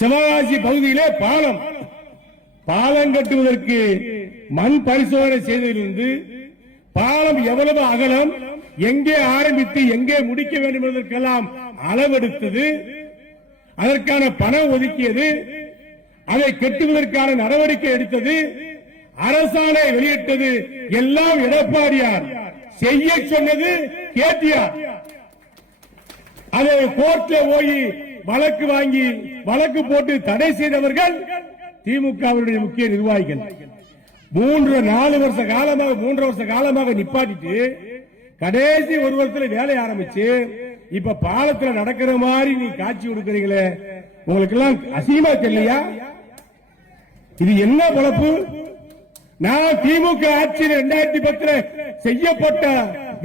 சிவகாசி பகுதியிலே பாலம் கட்டுவதற்கு மண் பரிசோதனை செய்ததிலிருந்து பாலம் எவ்வளவு அகலம், எங்கே ஆரம்பித்து எங்கே முடிக்க வேண்டும் என்பதற்கெல்லாம் அளவெடுத்தது, அதற்கான பணம் ஒதுக்கியது, அதை கட்டுவதற்கான நடவடிக்கை எடுத்தது, அரசாணை வெளியிட்டது எல்லாம் எடப்பாடியார். செய்ய சொன்னது கேடிஆர். அதை கோர்ட்ல போய் வழக்கு வாங்கி வழக்கு போட்டு தடை செய்தவர்கள் திமுகவுடைய முக்கிய நிர்வாகிகள். 3-4 வருஷ காலமாக நிப்பாட்டிட்டு கடைசி ஒரு வருஷத்துல வேலை ஆரம்பிச்சு இப்ப பாலத்துல நடக்கிற மாதிரி நீ காட்சி கொடுக்கிறீங்களே, உங்களுக்கு எல்லாம் அசிங்கமா தெரியலையா? இது என்ன பொழப்பு? நான் திமுக ஆட்சியில் 2010 செய்யப்பட்ட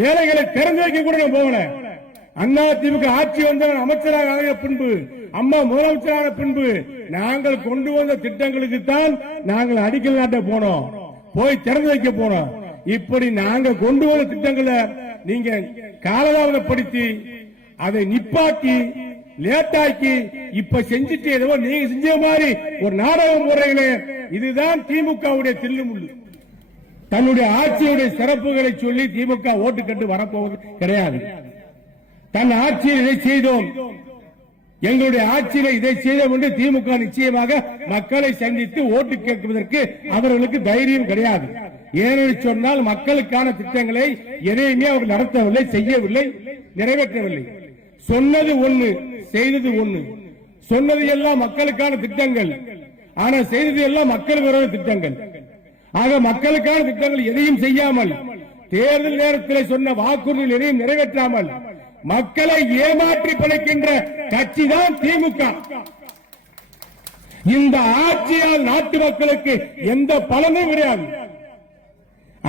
வேலைகளை திறந்து வைக்க கூட நான் போகல. அண்ணா திமுக ஆட்சி வந்த அமைச்சராக ஆகிய பின்பு, அம்மா முதலமைச்சரான பின்பு நாங்கள் கொண்டு வந்த திட்டங்களுக்கு தான் நாங்கள் அடிக்கல் நாட்ட போனோம், போய் திறந்து வைக்க போனோம். இப்படி நாங்க கொண்டு வந்த திட்டங்களை நீங்க காலதாமதப்படுத்தி அதை நிப்பாட்டி லேட்டாக்கி இப்ப செஞ்சுட்டு ஏதோ நீங்க செஞ்ச மாதிரி ஒரு நாடகம் போடுறீங்களே, இதுதான் திமுகவுடைய தில்லுமுள்ளு. தன்னுடைய ஆட்சியுடைய சிறப்புகளை சொல்லி திமுக ஓட்டு கட்டு வரப்போவது கிடையாது. தன் ஆட்சியில் இதை செய்தோம், எங்களுடைய ஆட்சியில் இதை செய்தோம் என்று திமுக நிச்சயமாக மக்களை சந்தித்து ஓட்டு கேட்பதற்கு அவர்களுக்கு தைரியம் கிடையாது. ஏனென்று சொன்னால் மக்களுக்கான திட்டங்களை எதையுமே அவர் நடத்தவில்லை, செய்யவில்லை, நிறைவேற்றவில்லை. சொன்னது ஒண்ணு, செய்தது ஒண்ணு. சொன்னது எல்லாம் மக்களுக்கான திட்டங்கள், ஆனா செய்தது எல்லாம் மக்கள் விரோத திட்டங்கள். ஆக மக்களுக்கான திட்டங்கள் எதையும் செய்யாமல், தேர்தல் நேரத்தில் சொன்ன வாக்குறுதிகள் எதையும் நிறைவேற்றாமல் மக்களை ஏமாற்றி பிழைக்கின்ற கட்சி தான் திமுக. இந்த ஆட்சியால் நாட்டு மக்களுக்கு எந்த பலனும் கிடையாது.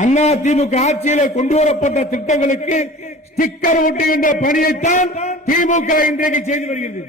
அண்ணா திமுக ஆட்சியிலே கொண்டு வரப்பட்ட திட்டங்களுக்கு ஸ்டிக்கர் ஒட்டுகின்ற பணியைத்தான் திமுக இன்றைக்கு செய்து வருகிறது.